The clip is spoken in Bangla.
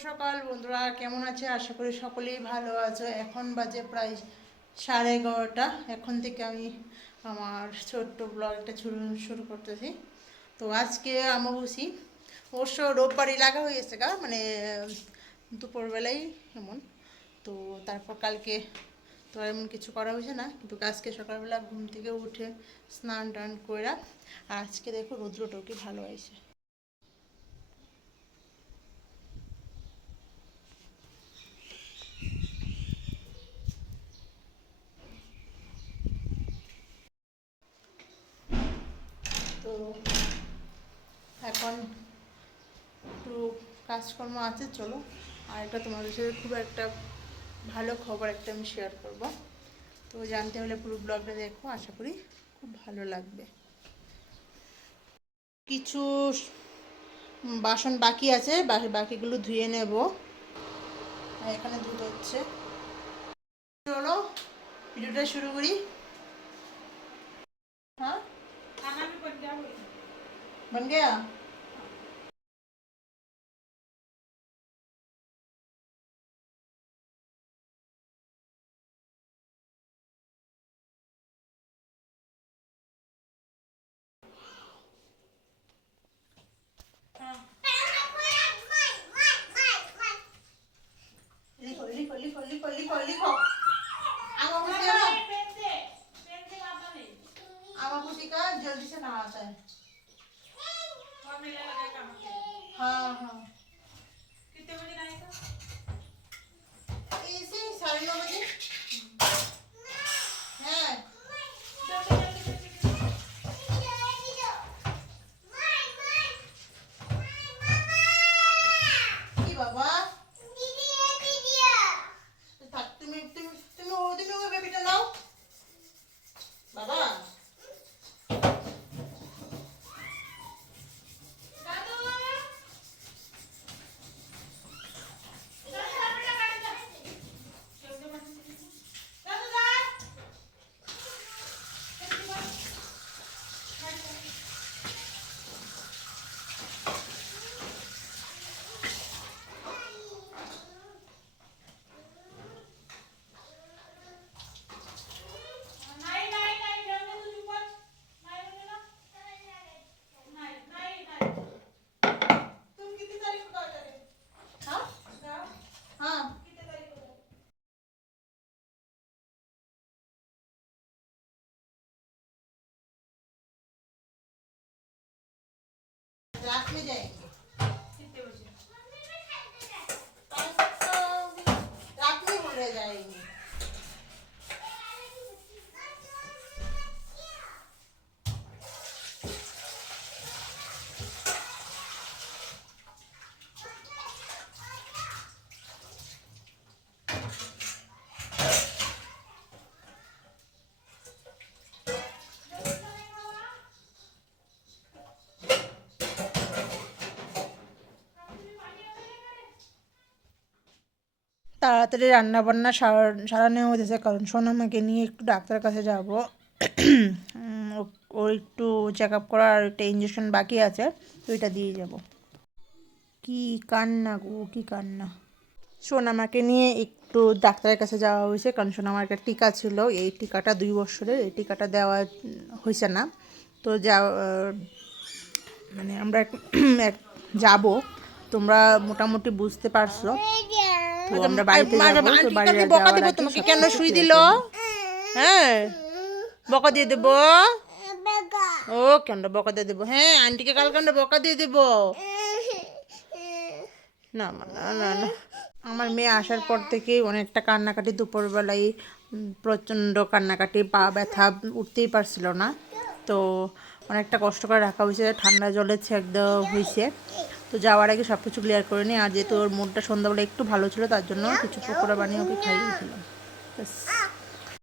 সকাল বন্ধুরা, কেমন আছে? আশা করি সকলেই ভালো আছো। এখন বাজে প্রায় 11:30। এখন থেকে আমি আমার ছোট্ট ব্লগটা শুরু করতেছি। তো আজকে অমাবস্যা, অবশ্য রোববারই লাগা হয়েছে গা, মানে দুপুরবেলায় এমন। তো তারপর কালকে তো এমন কিছু করা হয়েছে না, কিন্তু আজকে সকালবেলা ঘুম থেকে উঠে স্নান টান করে, আর আজকে দেখো রৌদ্রটাও কি ভালো হয়েছে। তো এখন একটু কাজকর্ম আছে, চলো। আর এটা তোমাদের সাথে খুব একটা ভালো খবর একটা আমি শেয়ার করব। তো জানতে হলে পুরো ব্লগটা দেখো, আশা করি খুব ভালো লাগবে। কিছু বাসন বাকি আছে, বাকিগুলো ধুয়ে নেব। আর এখানে দুধ হচ্ছে। চলো ভিডিওটা শুরু করি। हाँ खाना भी बन गया। लिखो लिखो लिखो लिखो लिखो लिखो। आवाकुशी का जल्दी से नहाता है। हाँ हाँ। कितने बजे नहाएगा? ऐसे 9:30 है। কি বাবা? থাক, তুমি তুমি তুমি ওই বেবিটা নাও বাবা। रात में जाएंगे। कितने बजे? रात में बोल रहे जाएंगे। তাড়াতাড়ি রান্না বান্না সারানো হয়েছে, কারণ সোনামাকে নিয়ে একটু ডাক্তারের কাছে যাব। ওর একটু চেক আপ করার, আর একটা ইঞ্জেকশন বাকি আছে, তো এটা দিয়ে যাব। কি কান্না গো, কি কান্না! সোনামাকে নিয়ে একটু ডাক্তারের কাছে যাওয়া হয়েছে, কারণ সোনামার একটা টিকা ছিল, এই টিকাটা 2 বছরের, এই টিকাটা দেওয়া হয়েছে না। তো মানে আমরা যাব, তোমরা মোটামুটি বুঝতে পারছো। তো আমরা বাড়িতে যাবো, তো বাড়িতে বকা দেবো তোমাকে। কেন শুই দিল? হ্যাঁ, বকা দিয়ে দেবো। ও কেন বকা দিয়ে দেবো? হ্যাঁ, আন্টিকে কালকে আমরা বকা দিয়ে দেবো। না না না না। আমার মেয়ে আসার পর থেকেই অনেকটা কান্নাকাটি, দুপুরবেলায় প্রচণ্ড কান্নাকাটি, পা ব্যথা, উঠতেই পারছিল না। তো অনেকটা কষ্ট করে রাখা হয়েছে, ঠান্ডা জলে ছেঁক দেওয়া হয়েছে। তো যাওয়ার আগে সব কিছু ক্লিয়ার করে নিই। আর যেহেতু ওর মুডটা সন্ধ্যাবেলা একটু ভালো ছিল, তার জন্য কিছু পকোড়া বানিয়ে ওকে খাইয়েছিলাম। ব্যাস।